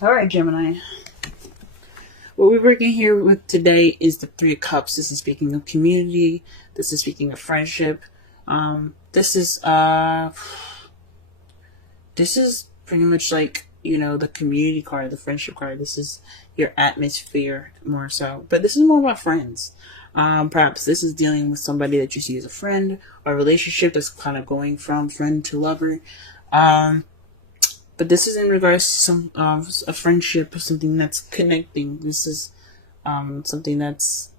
All right, Gemini. What we're working here with today is the Three of Cups. This is speaking of community. This is speaking of friendship. This is pretty much like the community card, the friendship card. This is your atmosphere more so, but this is more about friends. Perhaps this is dealing with somebody that you see as a friend, or a relationship that's kind of going from friend to lover. But this is in regards to some a friendship, something that's connecting. This is something that's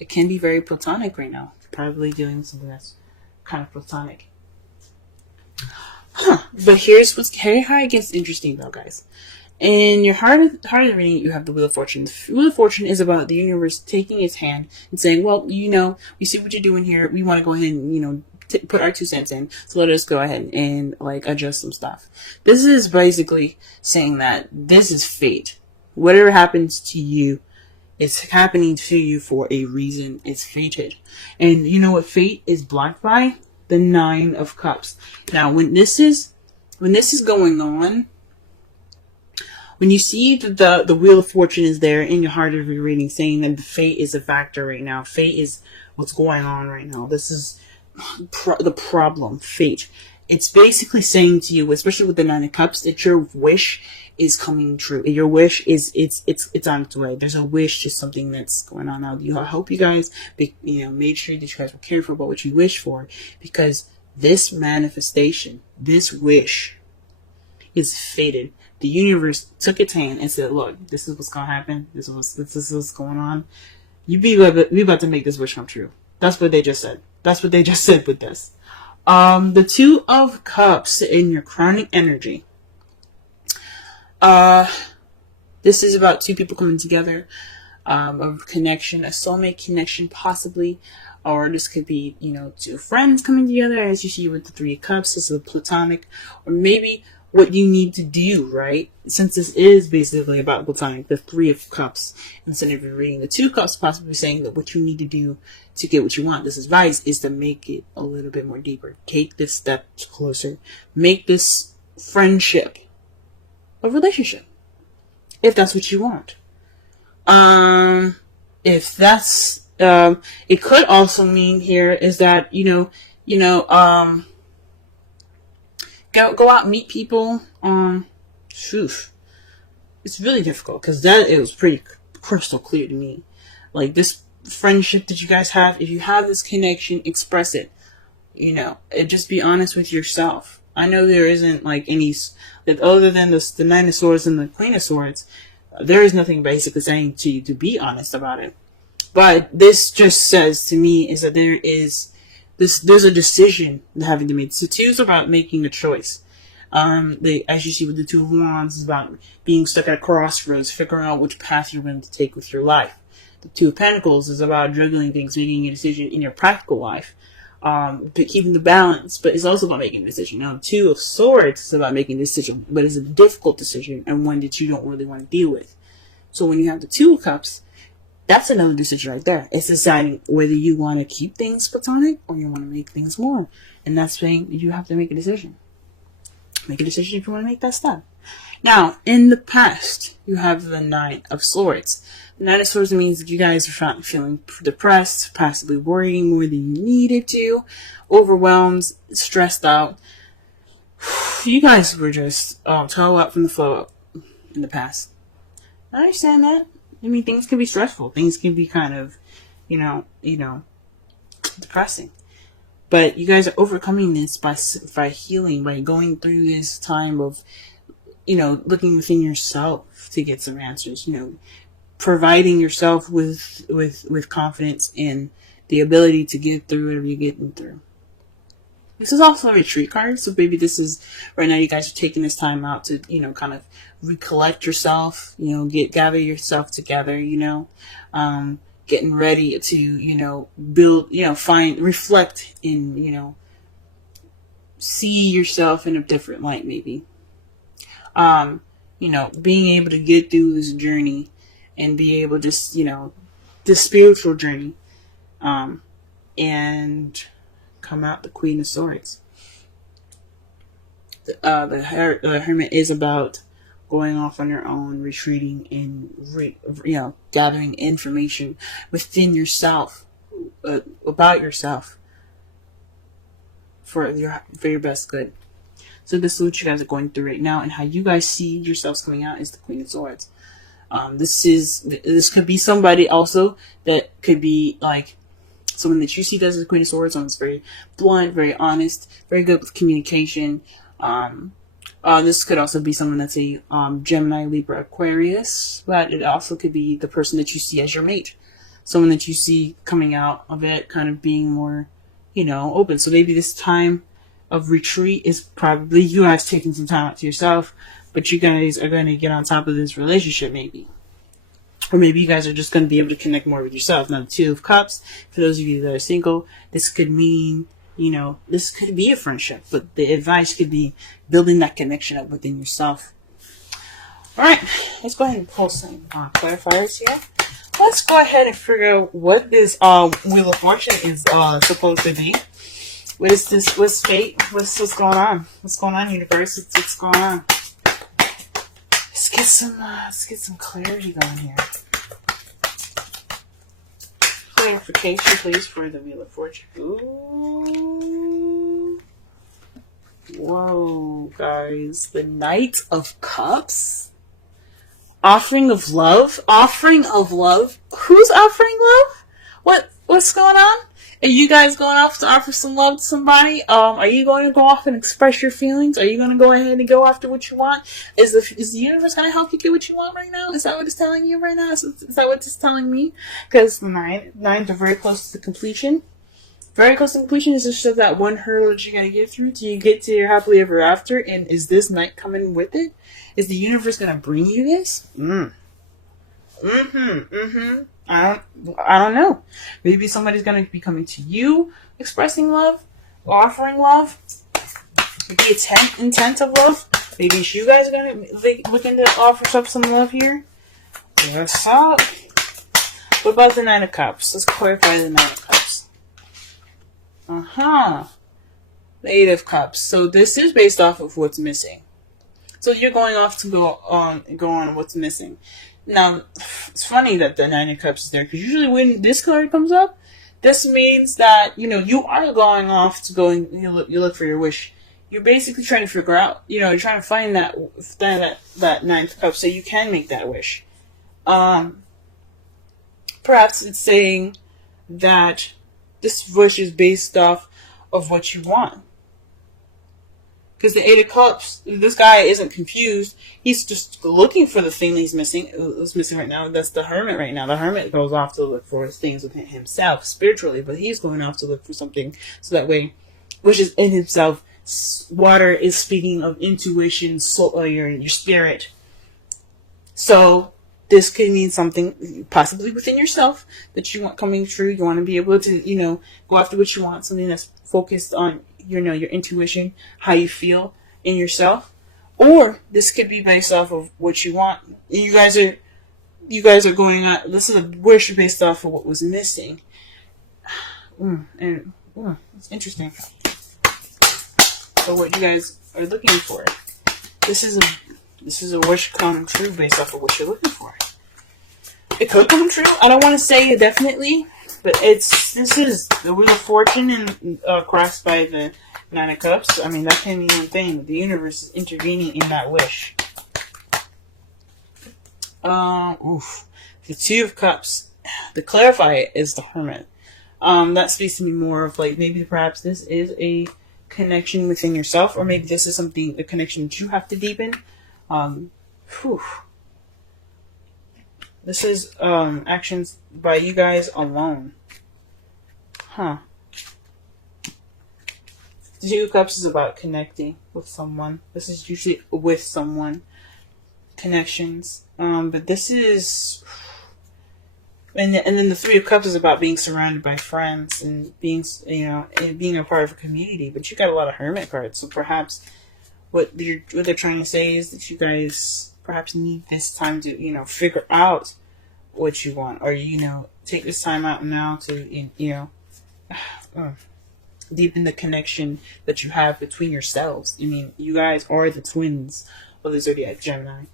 it can be very platonic right now. Probably dealing with something that's kind of platonic. But here how it gets interesting though, guys. In your heart of reading, you have the Wheel of Fortune. The Wheel of Fortune is about the universe taking its hand and saying, well, we see what you're doing here. We want to go ahead and, put our 2 cents in. So let us go ahead and, adjust some stuff. This is basically saying that this is fate. Whatever happens to you, it's happening to you for a reason. It's fated. And you know what fate is blocked by? The 9 of Cups. Now, when this is going on, when you see that the Wheel of Fortune is there in your heart of your reading, saying that the fate is a factor right now. Fate is what's going on right now. This is the problem, fate. It's basically saying to you, especially with the 9 of Cups, that your wish is coming true. Your wish is it's on its way. There's a wish to something that's going on now. I hope you guys made sure that you guys were careful about what you wish for, because this manifestation, this wish, is fated. The universe took its hand and said, "Look, this is what's gonna happen. This is what's going on. We about to make this wish come true." That's what they just said. That's what they just said with this. The 2 of Cups in your chronic energy. This is about 2 people coming together, a connection, a soulmate connection, possibly, or this could be 2 friends coming together, as you see with the 3 of Cups. This is a platonic, or maybe what you need to do, right? Since this is basically about platonic, the 3 of Cups, instead of reading the 2 Cups, possibly saying that what you need to do to get what you want, this advice is to make it a little bit more deeper. Take this step closer. Make this friendship a relationship, if that's what you want. If that's, it could also mean here is that, go out and meet people. It's really difficult, because it was pretty crystal clear to me. Like, this friendship that you guys have, if you have this connection, express it. Just be honest with yourself. I know there isn't any, other than the 9 of Swords and the Queen of Swords, there is nothing basically saying to you to be honest about it. But this just says to me is that there's a decision having to make. So 2 is about making a choice. As you see with the 2 of Wands, is about being stuck at a crossroads, figuring out which path you're going to take with your life. The 2 of Pentacles is about juggling things, making a decision in your practical life, but keeping the balance. But it's also about making a decision. Now, 2 of Swords is about making a decision, but it's a difficult decision and one that you don't really want to deal with. So when you have the 2 of Cups, that's another decision right there. It's deciding whether you want to keep things platonic or you want to make things more. And that's saying you have to make a decision. Make a decision if you want to make that step. Now, in the past, you have the 9 of Swords. The 9 of Swords means that you guys are feeling depressed, possibly worrying more than you needed to, overwhelmed, stressed out. You guys were just toe up from the flow up in the past. I understand that. I mean, things can be stressful. Things can be kind of, depressing. But you guys are overcoming this by healing, by going through this time of, looking within yourself to get some answers. Providing yourself with confidence and the ability to get through whatever you're getting through. This is also a retreat card, so maybe this is right now you guys are taking this time out to kind of recollect yourself, gather yourself together, getting ready to build, reflect and see yourself in a different light, maybe. Being able to get through this journey and be able to this spiritual journey, and come out the Queen of Swords. The Hermit is about going off on your own, retreating, and gathering information within yourself, about yourself, for your best good. So this is what you guys are going through right now, and how you guys see yourselves coming out is the Queen of Swords. This could be somebody also that could be like someone that you see as the Queen of Swords. Someone's very blunt, very honest, very good with communication. This could also be someone that's a Gemini, Libra, Aquarius, but it also could be the person that you see as your mate. Someone that you see coming out of it, kind of being more, open. So maybe this time of retreat is probably you guys taking some time out to yourself, but you guys are going to get on top of this relationship maybe. Or maybe you guys are just going to be able to connect more with yourself. Now, the Two of Cups, for those of you that are single, this could mean, this could be a friendship, but the advice could be building that connection up within yourself. All right, let's go ahead and pull some clarifiers here. Let's go ahead and figure out what this Wheel of Fortune is supposed to be. What is this? What's fate? What's going on? What's going on, universe? What's going on? Let's get some clarity going here. Clarification, please, for the Wheel of Fortune. Ooh. Whoa, guys. The Knight of Cups? Offering of love? Offering of love? Who's offering love? What's going on? Are you guys going off to offer some love to somebody? Are you going to go off and express your feelings? Are you going to go ahead and go after what you want? Is the universe going to help you get what you want right now? Is that what it's telling you right now? Is that what it's telling me? Because nines are very close to completion. Very close to completion is just that one hurdle that you got to get through till you get to your happily ever after. And is this night coming with it? Is the universe going to bring you this? I don't know. Maybe somebody's going to be coming to you, expressing love, offering love. The intent of love. Maybe it's you guys are going to looking to offer up some love here. What's up? What about the Nine of Cups? Let's clarify the Nine of Cups. The Eight of Cups. So this is based off of what's missing. So you're going off to go on what's missing. Now, it's funny that the Nine of Cups is there, because usually when this card comes up, this means that, you are going off to go and you look for your wish. You're basically trying to figure out, you're trying to find that Nine of Cups so you can make that wish. Perhaps it's saying that this wish is based off of what you want. Because the Eight of Cups, this guy isn't confused. He's just looking for the thing he's missing. What's missing right now? That's the Hermit right now. The Hermit goes off to look for things within himself spiritually, but he's going off to look for something so that way, which is in himself. Water is speaking of intuition, soul, your spirit. So this could mean something possibly within yourself that you want coming true. You want to be able to, go after what you want. Something that's focused on your intuition, how you feel in yourself. Or this could be based off of what you want. You guys are going on. This is a wish based off of what was missing. It's interesting. So what you guys are looking for. This is a wish come true based off of what you're looking for. It could come true. I don't want to say definitely. But this is the Wheel of Fortune and crossed by the Nine of Cups. I mean, that can mean one thing. The universe is intervening in that wish. The Two of Cups. To clarify it is the Hermit. That speaks to me more of like maybe perhaps this is a connection within yourself, or maybe this is a connection that you have to deepen. This is actions by you guys alone. The Two of Cups is about connecting with someone. This is usually with someone. Connections. But this is... And then the Three of Cups is about being surrounded by friends and being, and being a part of a community. But you got a lot of Hermit cards, so perhaps what they're trying to say is that you guys perhaps need this time to, figure out what you want, or, take this time out now to, deepen the connection that you have between yourselves. I mean, you guys are the twins of the zodiac Gemini.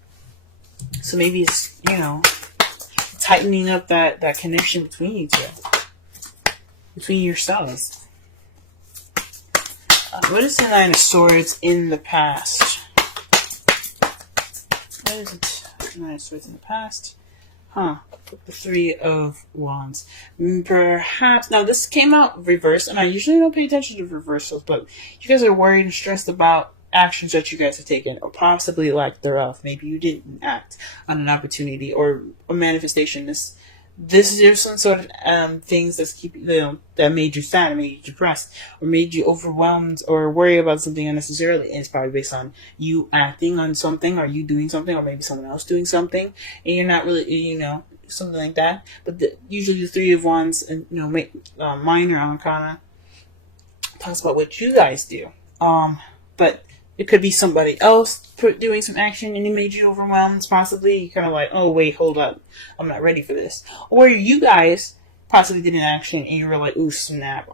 So maybe it's, tightening up that connection between you two, between yourselves. What is the Nine of Swords in the past? What is it? Nine of Swords in the past? The Three of Wands. Perhaps, now this came out reversed, and I usually don't pay attention to reversals, but you guys are worried and stressed about actions that you guys have taken, or possibly lack thereof. Maybe you didn't act on an opportunity or a manifestation. This is some sort of things that's that made you sad, made you depressed, or made you overwhelmed, or worry about something unnecessarily. And it's probably based on you acting on something, or you doing something, or maybe someone else doing something, and you're not really, something like that. But usually the Three of Wands and minor arcana talks about what you guys do. But it could be somebody else doing some action and it made you overwhelmed. Possibly you kind of like, oh wait, hold up, I'm not ready for this. Or you guys possibly did an action and you were like, ooh, snap.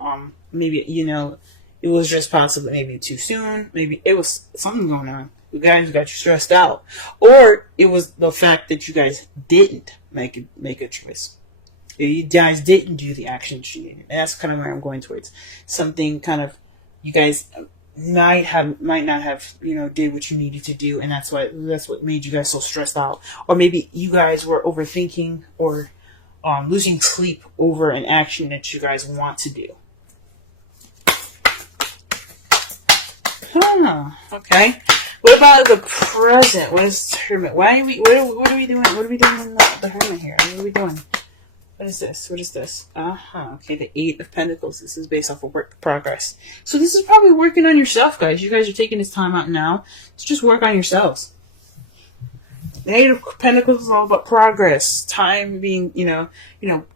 Maybe it was just possibly maybe too soon. Maybe it was something going on. You guys got you stressed out, or it was the fact that you guys didn't make a choice. You guys didn't do the action you needed, and that's kind of where I'm going towards. Something kind of you guys might not have did what you needed to do, and that's what made you guys so stressed out. Or maybe you guys were overthinking or losing sleep over an action that you guys want to do. Okay. What about the present? What is Hermit? What are we doing? What are we doing in the Hermit here? What are we doing? What is this? Okay, the Eight of Pentacles. This is based off of work progress. So this is probably working on yourself, guys. You guys are taking this time out now to just work on yourselves. The Eight of Pentacles is all about progress. Time being,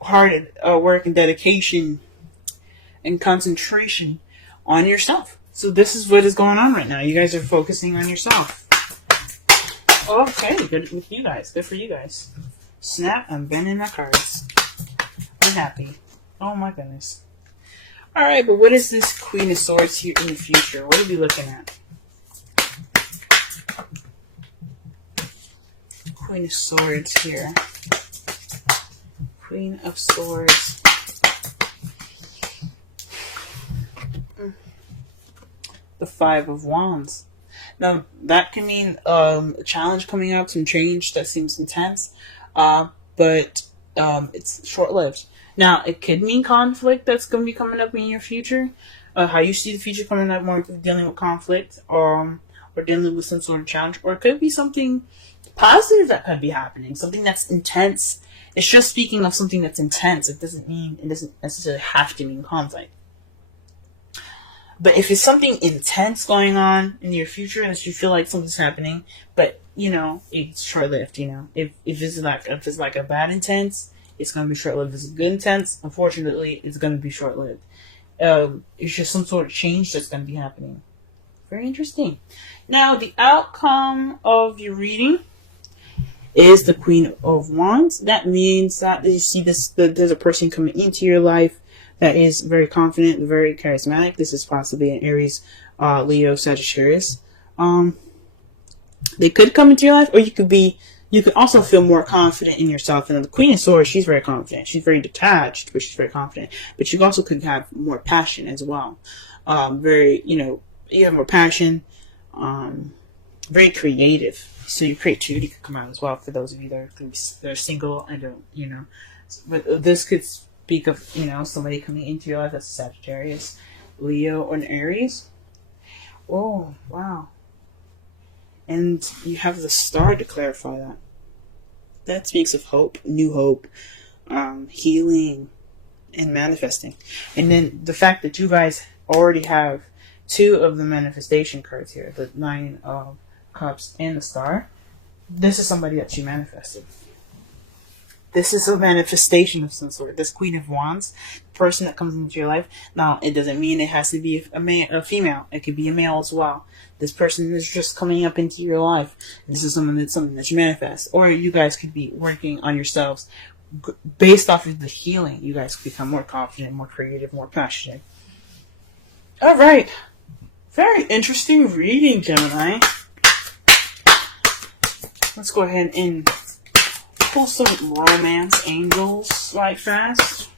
hard work and dedication and concentration on yourself. So this is what is going on right now. You guys are focusing on yourself. Okay, good with you guys. Good for you guys. Snap, I'm bending my cards. I'm happy. Oh my goodness. Alright, but what is this Queen of Swords here in the future? What are we looking at? Queen of Swords here. Queen of Swords. The Five of Wands. Now, that can mean a challenge coming up, some change that seems intense, but it's short-lived. Now, it could mean conflict that's going to be coming up in your future. How you see the future coming up, more dealing with conflict, or dealing with some sort of challenge. Or it could be something positive that could be happening, something that's intense. It's just speaking of something that's intense. It doesn't necessarily have to mean conflict. But if it's something intense going on in your future that you feel like something's happening, but it's short-lived. If it's like a bad intense, it's gonna be short-lived. If it's good intense, unfortunately, it's gonna be short-lived. It's just some sort of change that's gonna be happening. Very interesting. Now, the outcome of your reading is the Queen of Wands. That means that you see there's a person coming into your life that is very confident, very charismatic. This is possibly an Aries, Leo, Sagittarius. They could come into your life, or you could also feel more confident in yourself. And the Queen of Swords, she's very confident. She's very detached, but she's very confident. But you also could have more passion as well. You have more passion, very creative. So your creativity could come out as well for those of you that are single and don't, But this could speak of, somebody coming into your life that's a Sagittarius, Leo, or an Aries. Oh, wow. And you have the Star to clarify that. That speaks of hope, new hope, healing, and manifesting. And then the fact that you guys already have two of the manifestation cards here, the Nine of Cups and the Star. This is somebody that you manifested. This is a manifestation of some sort. This Queen of Wands, the person that comes into your life. Now, it doesn't mean it has to be a female. It could be a male as well. This person is just coming up into your life. This is something that you manifest. Or you guys could be working on yourselves based off of the healing. You guys become more confident, more creative, more passionate. All right. Very interesting reading, Gemini. Let's go ahead and pull some romance angels right fast.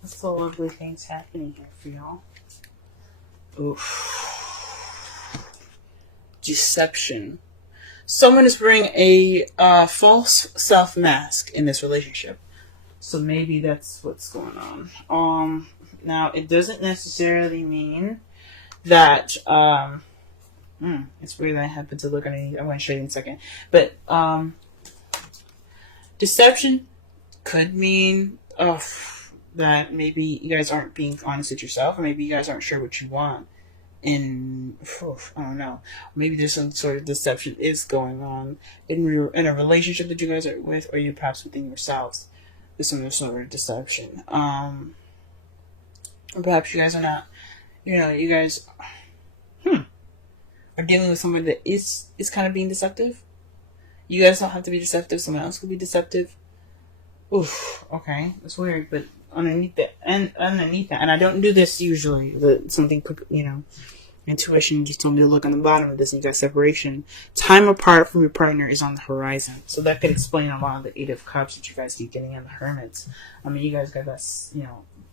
What's the lovely things happening here for y'all? Oof. Deception. Someone is wearing a false self mask in this relationship. So maybe that's what's going on. Now it doesn't necessarily mean that it's weird that I happen to look underneath. I'm going to show you in a second. But deception could mean that maybe you guys aren't being honest with yourself, or maybe you guys aren't sure what you want. And I don't know. Maybe there's some sort of deception is going on in a relationship that you guys are with, or you perhaps within yourselves. There's some sort of deception. Or perhaps you guys are not. You guys are dealing with someone that is kind of being deceptive. You guys don't have to be deceptive. Someone else could be deceptive. Oof. Okay, that's weird, but underneath that, and I don't do this usually. But something, intuition just told me to look on the bottom of this, and you got separation. Time apart from your partner is on the horizon, so that could explain a lot of the Eight of Cups that you guys keep getting in the Hermits. I mean, you guys got that,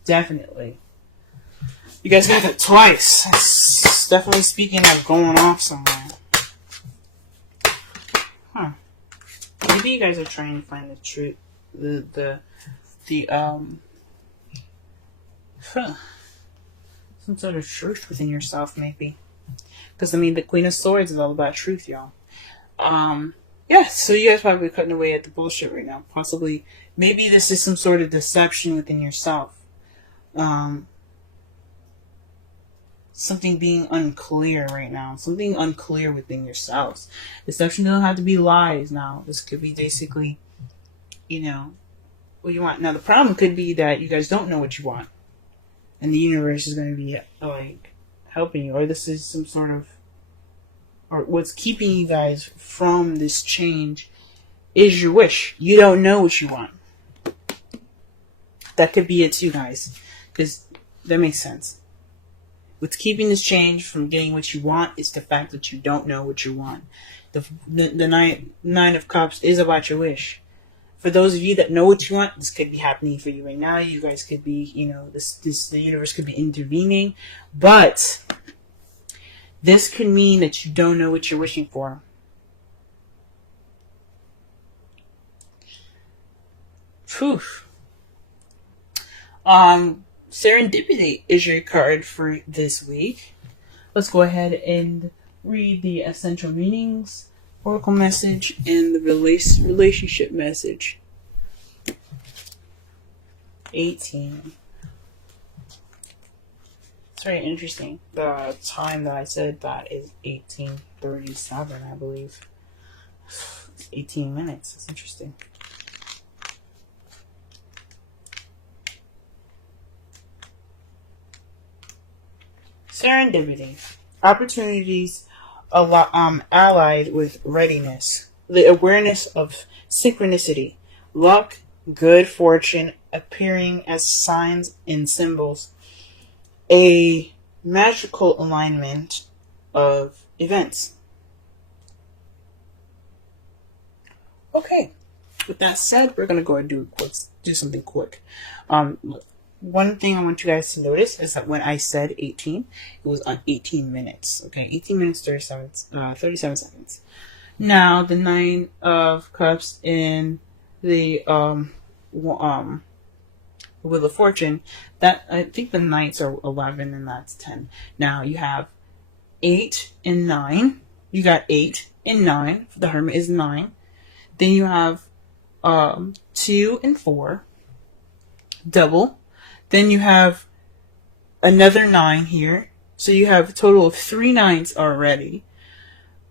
definitely. You guys got that twice. It's definitely speaking of going off somewhere. Huh? Maybe you guys are trying to find the truth. Some sort of truth within yourself, maybe. Because, the Queen of Swords is all about truth, y'all. So you guys probably cutting away at the bullshit right now. Possibly, maybe this is some sort of deception within yourself. Something being unclear right now. Something unclear within yourselves. Deception doesn't have to be lies now. This could be basically, what you want. Now, the problem could be that you guys don't know what you want. And the universe is going to be, helping you. Or this is some sort of... Or what's keeping you guys from this change is your wish. You don't know what you want. That could be it too, guys. Because that makes sense. What's keeping this change from getting what you want is the fact that you don't know what you want. The Nine of Cups is about your wish. For those of you that know what you want, this could be happening for you right now. You guys could be, the universe could be intervening. But this could mean that you don't know what you're wishing for. Phew. Serendipity is your card for this week. Let's go ahead and read the essential meanings, oracle message, and the relationship message. 18. It's very interesting. The time that I said that is 18:37, I believe. It's 18 minutes. It's interesting. Serendipity. Opportunities allied with readiness. The awareness of synchronicity. Luck, good fortune appearing as signs and symbols. A magical alignment of events. Okay. With that said, we're going to go and do something quick. One thing I want you guys to notice is that when I said 18, it was on 18 minutes. Okay, 18 minutes, 37 seconds. Now, the Nine of Cups in the Wheel of Fortune, that I think the Knights are 11 and that's 10. Now, you have 8 and 9. You got 8 and 9. The Hermit is 9. Then you have 2 and 4. Double. Then you have another 9 here. So you have a total of 3 9s already.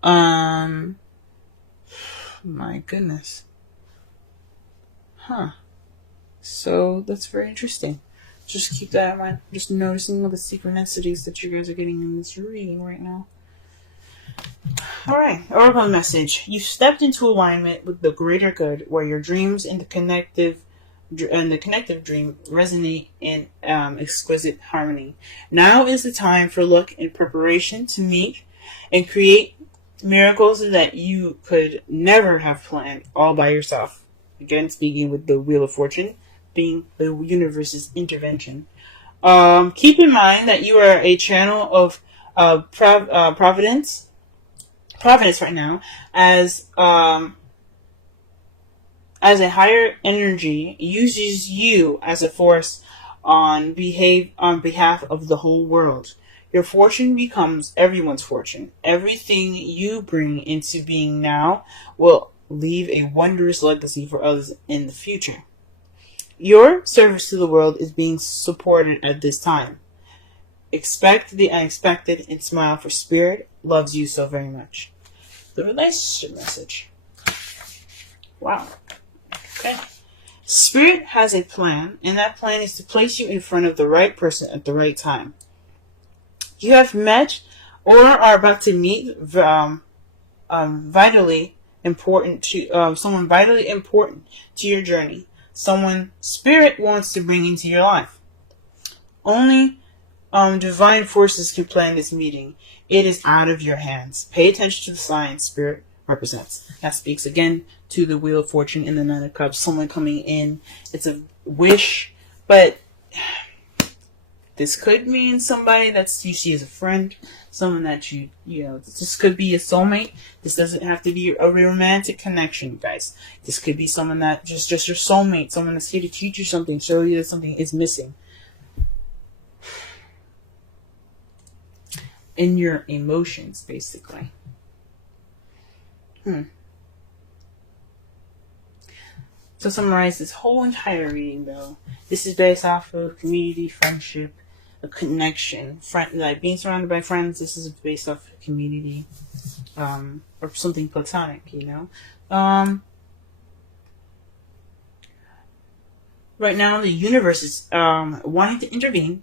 My goodness. Huh. So that's very interesting. Just keep that in mind. Just noticing all the synchronicities that you guys are getting in this reading right now. Alright, oracle message. You've stepped into alignment with the greater good, where your dreams and the connective and the connective dream resonate in exquisite harmony. Now is the time for luck and preparation to meet and create miracles that you could never have planned all by yourself. Again, speaking with the Wheel of Fortune being the universe's intervention. Keep in mind that you are a channel of providence right now, as a higher energy uses you as a force on behalf of the whole world. Your fortune becomes everyone's fortune. Everything you bring into being now will leave a wondrous legacy for others in the future. Your service to the world is being supported at this time. Expect the unexpected and smile, for Spirit loves you so very much. The relationship message. Wow. Okay. Spirit has a plan, and that plan is to place you in front of the right person at the right time. You have met or are about to meet vitally important to someone vitally important to your journey. Someone Spirit wants to bring into your life. Only divine forces can plan this meeting. It is out of your hands. Pay attention to the signs Spirit represents. That speaks again to the Wheel of Fortune in the Nine of Cups. Someone coming in. It's a wish, but this could mean somebody that you see as a friend, someone that you know, this could be a soulmate. This doesn't have to be a romantic connection, guys. This could be someone that just your soulmate, someone that's here to teach you something, show you that something is missing in your emotions, basically. So summarize this whole entire reading, though. This is based off of community, friendship, a connection, like being surrounded by friends. This is based off of community, or something platonic, you know. Right now, the universe is wanting to intervene,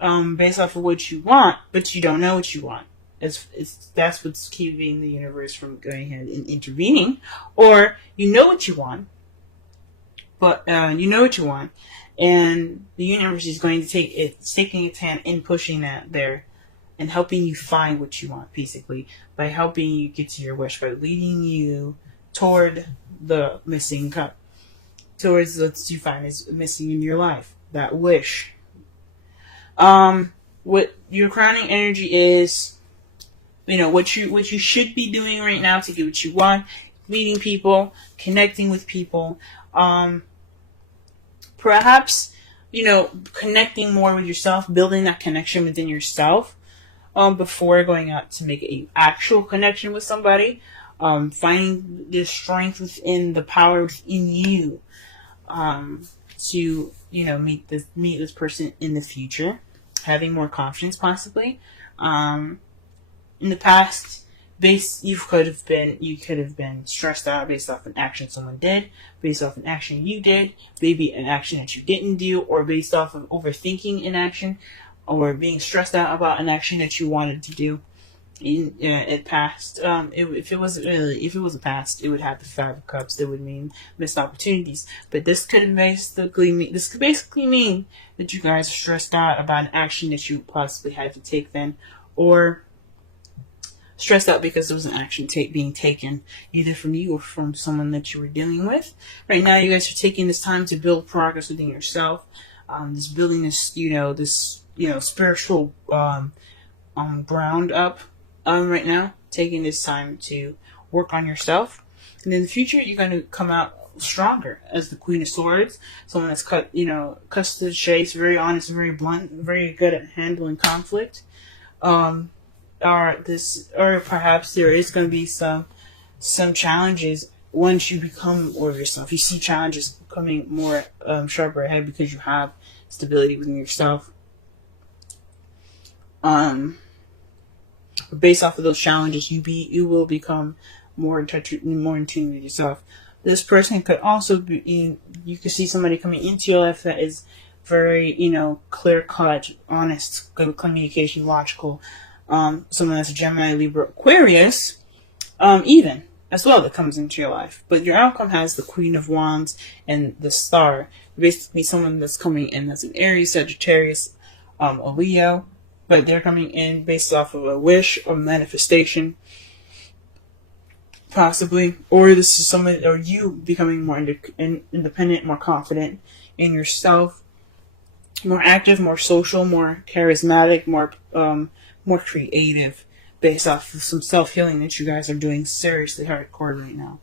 based off of what you want, but you don't know what you want. That's what's keeping the universe from going ahead and intervening. Or you know what you want, but and the universe is going to taking its hand in pushing that there and helping you find what you want, basically, by helping you get to your wish, by leading you toward the missing cup, towards what you find is missing in your life, that wish. What your crowning energy is, you know, what you should be doing right now to get what you want, meeting people, connecting with people, perhaps, you know, connecting more with yourself, building that connection within yourself, before going out to make an actual connection with somebody, finding the strength within, the power within you, to, you know, meet this person in the future, having more confidence, possibly. In the past, you could have been stressed out based off an action someone did, based off an action you did, maybe an action that you didn't do, or based off of overthinking an action, or being stressed out about an action that you wanted to do. It passed. If it was a past, it would have the Five of Cups. That would mean missed opportunities. But this could basically mean that you guys are stressed out about an action that you possibly had to take then, or stressed out because there was an action being taken, either from you or from someone that you were dealing with. Right now, you guys are taking this time to build progress within yourself. Just building this, spiritual ground up. Right now, taking this time to work on yourself, and in the future, you're going to come out stronger as the Queen of Swords. Someone that's cuts to the chase, very honest, very blunt, very good at handling conflict. Or perhaps there is going to be some challenges once you become more of yourself. You see challenges coming more sharper ahead because you have stability within yourself. Based off of those challenges, you will become more in touch, more in tune with yourself. This person could also be, you could see somebody coming into your life that is very, clear cut, honest, good communication, logical. Someone that's a Gemini, Libra, Aquarius, even. as well that comes into your life. But your outcome has the Queen of Wands and the Star. Basically, someone that's coming in that's an Aries, Sagittarius, a Leo, but they're coming in based off of a wish or manifestation, possibly. Or this is someone, or you becoming more independent, more confident in yourself, more active, more social, more charismatic, more creative, based off of some self-healing that you guys are doing seriously hardcore right now.